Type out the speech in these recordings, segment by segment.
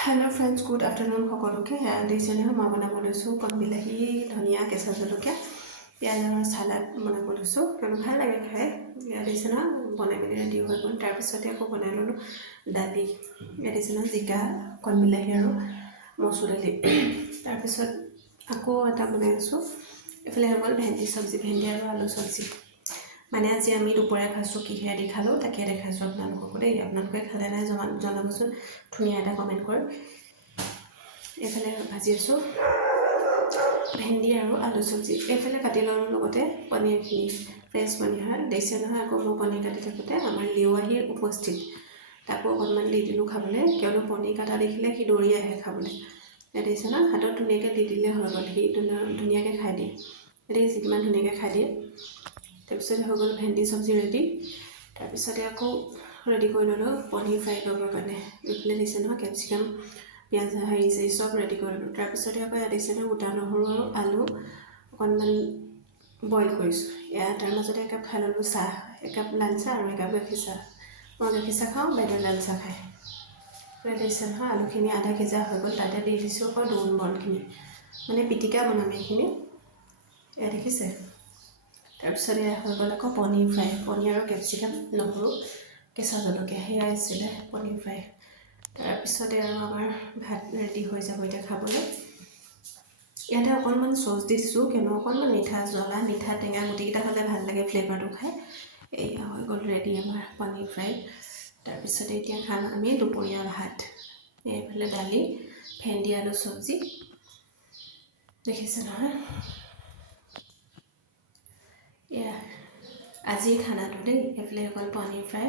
hello friends good afternoon সকলোকে দিছে নহয় মই বনাব লৈছোঁ কণ বিলাহী ধনিয়া কেঁচা জলকীয়া পিঁয়াজৰ চালাড বনাব লৈছোঁ কাৰণ ভাল লাগে খাই দিছে না বনাই মেলি ৰেডি হৈ গ'ল তাৰপিছতে আকৌ বনাই ল'লোঁ দালি দিছে না জিকা কণ বিলাহী আৰু মচুৰ দালি তাৰপিছত আকৌ এটা বনাই আছোঁ এইফালে হৈ গ'ল ভেন্দি চব্জি ভেন্দি আৰু আলু চব্জি মানে আজি আমি দুপৰীয়া খাইছোঁ কিহেৰে দি খালোঁ তাকে দেখাইছোঁ আপোনালোককো দেই আপোনালোকে খালে নাই জনাবচোন ধুনীয়া এটা কমেণ্ট কৰে এইফালে ভাজি আছোঁ ভেন্দি আৰু আলু চব্জি এইফালে কাটি ল'লোঁ লগতে পনীৰখিনি ফ্ৰেছ পনীৰ হয় দিছে নহয় আকৌ মই পনীৰ কাটি থাকোঁতে আমাৰ লিঅ' আহি উপস্থিত তাকো অকণমান দি দিলোঁ খাবলৈ কিয়নো পনীৰ কাটা দেখিলে সি দৌৰি আহে খাবলৈ দিছে না হাতত ধুনীয়াকৈ দি দিলে হৈ গ'ল সি ধুনীয়াকৈ খাই দিয়ে দেখিছে কিমান ধুনীয়াকৈ খাই দিয়ে তাৰপিছতে হৈ গ'ল ভেন্দি চব্জি ৰেডি তাৰপিছতে আকৌ ৰেডি কৰি ল'লোঁ পনীৰ ফ্ৰাই কৰিবৰ কাৰণে এইফালে দিছে নহয় কেপচিকাম পিঁয়াজ হেৰি চব ৰেডি কৰি ল'লোঁ তাৰপিছতে আকৌ ইয়াত দিছে নহয় গোটা নহৰু আৰু আলু অকণমান বইল কৰিছোঁ ইয়াত তাৰ মাজতে একাপ খাই ল'লোঁ চাহ একাপ লাল চাহ আৰু একাপ গাখীৰ চাহ মই গাখীৰ চাহ খাওঁ বাইদেউ লাল চাহ খায় দিছে নহয় আলুখিনি আধা সিজা হৈ গ'ল তাতে দি দিছোঁ আকৌ দোৰোণ বনখিনি মানে পিটিকা বনাম এইখিনি এয়া দেখিছে তাৰপিছত এয়া হৈ গ'ল আকৌ পনীৰ ফ্ৰাই পনীৰ আৰু কেপচিকাম নহৰু কেঁচা জলকীয়া সেয়াই আছিলে পনীৰ ফ্ৰাই তাৰপিছতে আৰু আমাৰ ভাত ৰেডি হৈ যাব এতিয়া খাবলৈ ইয়াতে অকণমান চচ দিছোঁ কিয়নো অকণমান মিঠা জ্বলা মিঠা টেঙা গোটেইকেইটা হ'লে ভাল লাগে ফ্লেভাৰটো খাই এয়া হৈ গ'ল ৰেডি আমাৰ পনীৰ ফ্ৰাই তাৰপিছতে এতিয়া খাম আমি দুপৰীয়া ভাত এইফালে দালি ভেন্দি আলু চব্জি দেখিছে নহয় এয়া আজিৰ খানাটো দেই এইফালে অকল পনীৰ ফ্ৰাই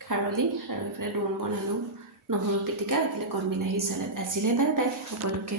খাৰলি আৰু এইফালে দোৰোণ বন আলু নহৰু পিটিকা এইফালে কণ বিলাহী চালাড আজিলে বাই বাই সকলোকে